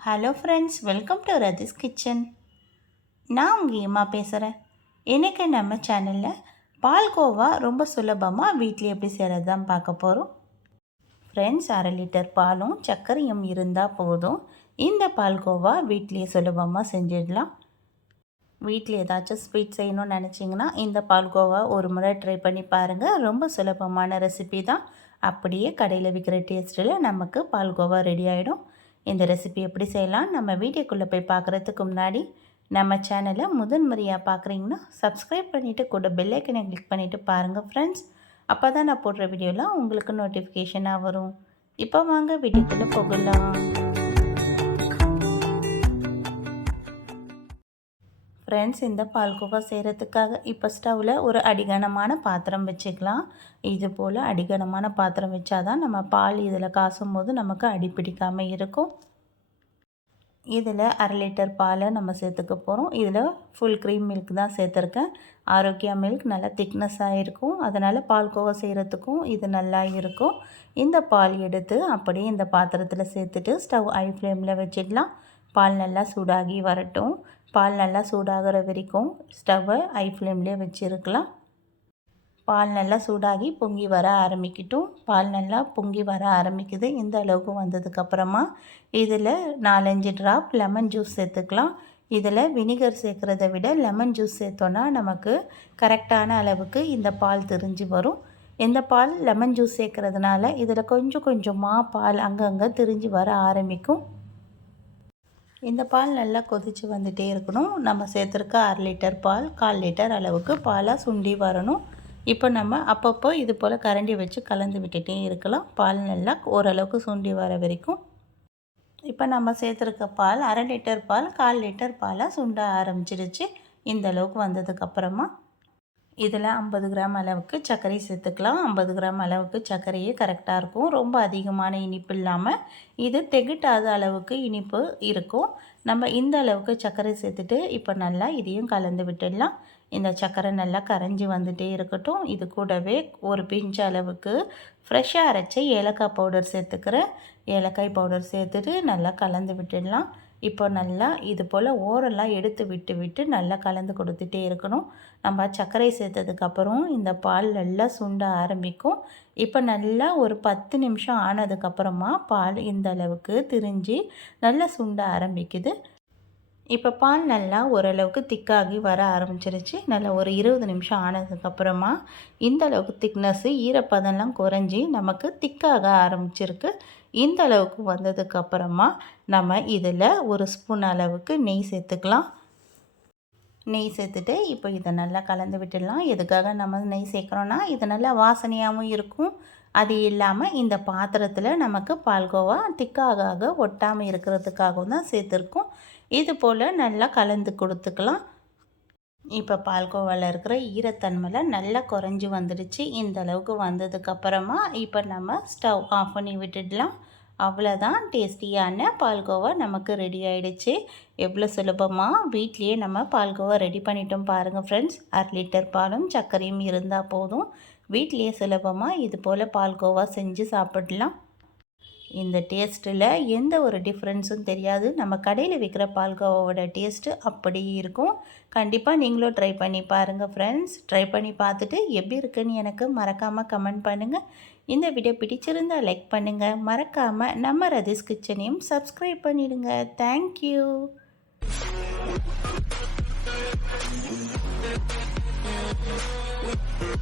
Hello friends welcome to Rathi's kitchen நான் உங்கள் ஏமா பேசுகிறேன் இன்றைக்கி நம்ம சேனலில் பால்கோவா ரொம்ப சுலபமாக வீட்டில் எப்படி செய்கிறது தான் பார்க்க போகிறோம் ஃப்ரெண்ட்ஸ் அரை லிட்டர் பாலும் சர்க்கரையும் இருந்தால் போதும். இந்த பால்கோவா வீட்லேயே சுலபமாக செஞ்சிடலாம். வீட்டில் ஏதாச்சும் ஸ்வீட் செய்யணும்னு நினச்சிங்கன்னா இந்த பால்கோவா ஒரு முறை ட்ரை பண்ணி பாருங்கள் ரொம்ப சுலபமான ரெசிபி தான். அப்படியே கடையில் விற்கிற டேஸ்ட்டில் நமக்கு பால்கோவா ரெடி ஆகிடும் இந்த ரெசிபி எப்படி செய்யலாம் நம்ம வீடியோக்குள்ளே போய் பார்க்குறதுக்கு முன்னாடி நம்ம சேனலை முதன்முறையாக பார்க்குறீங்கன்னா சப்ஸ்கிரைப் பண்ணிவிட்டு கூட பெல்லைக்கனை கிளிக் பண்ணிவிட்டு பாருங்கள் ஃப்ரெண்ட்ஸ் அப்போ தான் நான் போடுற வீடியோலாம் உங்களுக்கு நோட்டிஃபிகேஷனாக வரும். இப்போ வாங்க வீடியோக்குள்ளே போகலாம். ஃப்ரெண்ட்ஸ் இந்த பால்கோவா செய்கிறதுக்காக இப்போ ஸ்டவ்வில் ஒரு அடிகனமான பாத்திரம் வச்சுக்கலாம். இது போல் அடிகனமான பாத்திரம் வச்சாதான் நம்ம பால் இதில் காசும் போது நமக்கு அடிப்பிடிக்காமல் இருக்கும். இதில் அரை லிட்டர் பாலை நம்ம சேர்த்துக்க போகிறோம் இதில் ஃபுல் க்ரீம் மில்க் தான் சேர்த்துருக்கேன். ஆரோக்கியா மில்க் நல்லா திக்னஸ்ஸாக இருக்கும். அதனால் பால்கோவா செய்கிறதுக்கும் இது நல்லா இருக்கும். இந்த பால் எடுத்து அப்படியே இந்த பாத்திரத்தில் சேர்த்துட்டு ஸ்டவ் ஐ ஃப்ளேமில் வச்சிடலாம் பால் நல்லா சூடாகி வரட்டும். பால் நல்லா சூடாகிற வரைக்கும் ஸ்டவ்வை ஐ ஃப்ளேம்லேயே வச்சுருக்கலாம். பால் நல்லா சூடாகி பொங்கி வர ஆரம்பிக்கட்டும். பால் நல்லா பொங்கி வர ஆரம்பிக்குது. இந்த அளவுக்கு வந்ததுக்கப்புறமா இதில் நாலஞ்சு ட்ராப் லெமன் ஜூஸ் சேர்த்துக்கலாம். இதில் வினிகர் சேர்க்குறத விட லெமன் ஜூஸ் சேர்த்தோன்னா நமக்கு கரெக்டான அளவுக்கு இந்த பால் திரிஞ்சு வரும். இந்த பால் லெமன் ஜூஸ் சேர்க்குறதுனால இதில் கொஞ்சம் கொஞ்சமாக பால் அங்கங்கே திரிஞ்சு வர ஆரம்பிக்கும். இந்த பால் நல்லா கொதித்து வந்துகிட்டே இருக்கணும். நம்ம சேர்த்துருக்க அரை லிட்டர் பால் கால் லிட்டர் அளவுக்கு பாலாக சுண்டி வரணும். இப்போ நம்ம அப்பப்போ இது போல் கரண்டி வச்சு கலந்து விட்டுட்டே இருக்கலாம். பால் நல்லா ஓரளவுக்கு சுண்டி வர வரைக்கும். இப்போ நம்ம சேர்த்துருக்க பால் அரை லிட்டர் பால் கால் லிட்டர் பாலாக சுண்ட ஆரம்பிச்சிடுச்சு இந்த அளவுக்கு வந்ததுக்கப்புறமா இதில் ஐம்பது கிராம் அளவுக்கு சர்க்கரை சேர்த்துக்கலாம். ஐம்பது கிராம் அளவுக்கு சர்க்கரையே கரெக்டாக இருக்கும். ரொம்ப அதிகமான இனிப்பு இல்லாமல் இது தெகிட்டாத அளவுக்கு இனிப்பு இருக்கும். நம்ம இந்த அளவுக்கு சர்க்கரை சேர்த்துட்டு இப்போ நல்லா இதையும் கலந்து விட்டுடலாம். இந்த சர்க்கரை நல்லா கரைஞ்சி வந்துகிட்டே இருக்கட்டும். இது கூடவே ஒரு பிஞ்ச் அளவுக்கு ஃப்ரெஷ்ஷாக அரைச்ச ஏலக்காய் பவுடர் சேர்த்துக்கிறேன். ஏலக்காய் பவுடர் சேர்த்துட்டு நல்லா கலந்து விட்டுடலாம். இப்போ நல்லா இது போல் ஓரெல்லாம் எடுத்து விட்டு விட்டு நல்லா கலந்து கொடுத்துட்டே இருக்கணும். நம்ம சர்க்கரை சேர்த்ததுக்கப்புறம் இந்த பால் நல்லா சுண்ட ஆரம்பிக்கும். இப்போ நல்லா ஒரு பத்து நிமிஷம் ஆனதுக்கப்புறமா பால் இந்த அளவுக்கு திரிஞ்சு நல்லா சுண்ட ஆரம்பிக்குது. இப்போ பால் நல்லா ஓரளவுக்கு திக்காகி வர ஆரம்பிச்சிருச்சு. நல்லா ஒரு இருபது நிமிஷம் ஆனதுக்கப்புறமா இந்த அளவுக்கு திக்னஸ்ஸு ஈரப்பதம்லாம் குறைஞ்சி நமக்கு திக்காக ஆரம்பிச்சிருக்கு. இந்த அளவுக்கு வந்ததுக்கப்புறமா நம்ம இதில் ஒரு ஸ்பூன் அளவுக்கு நெய் சேர்த்துக்கலாம். நெய் சேர்த்துட்டு இப்போ இதை நல்லா கலந்து விட்டுடலாம். எதுக்காக நம்ம நெய் சேர்க்குறோன்னா இது நல்லா வாசனையாகவும் இருக்கும். அது இல்லாமல் இந்த பாத்திரத்தில் நமக்கு பால்கோவா திக்காக ஒட்டாமல் இருக்கிறதுக்காகவும் தான் சேர்த்துருக்கோம். இது போல் நல்லா கலந்து கொடுத்துக்கலாம். இப்போ பால்கோவாவில் இருக்கிற ஈரத்தன்மையில் நல்லா குறைஞ்சி வந்துடுச்சு. இந்த அளவுக்கு வந்ததுக்கப்புறமா இப்போ நம்ம ஸ்டவ் ஆஃப் பண்ணி விட்டுடலாம். அவ்வளோதான் டேஸ்டியான பால்கோவா நமக்கு ரெடி ஆகிடுச்சு எவ்வளோ சுலபமாக வீட்லேயே நம்ம பால்கோவா ரெடி பண்ணிட்டோம் பாருங்கள் ஃப்ரெண்ட்ஸ் அரை லிட்டர் பாலும் சர்க்கரையும் இருந்தால் போதும். வீட்லேயே சுலபமாக இது போல் பால்கோவா செஞ்சு சாப்பிடலாம். இந்த டேஸ்ட்டில் எந்த ஒரு டிஃப்ரென்ஸும் தெரியாது. நம்ம கடையில் விற்கிற பால்கோவாவோட டேஸ்ட்டு அப்படி இருக்கும். கண்டிப்பாக நீங்களும் ட்ரை பண்ணி பாருங்கள் ஃப்ரெண்ட்ஸ் ட்ரை பண்ணி பார்த்துட்டு எப்படி இருக்குன்னு எனக்கு மறக்காமல் கமெண்ட் பண்ணுங்கள் இந்த வீடியோ பிடிச்சிருந்தால் லைக் பண்ணுங்கள் மறக்காமல் நம்ம ரதிஸ் கிச்சனையும் சப்ஸ்கிரைப் பண்ணிவிடுங்க தேங்க்யூ Thank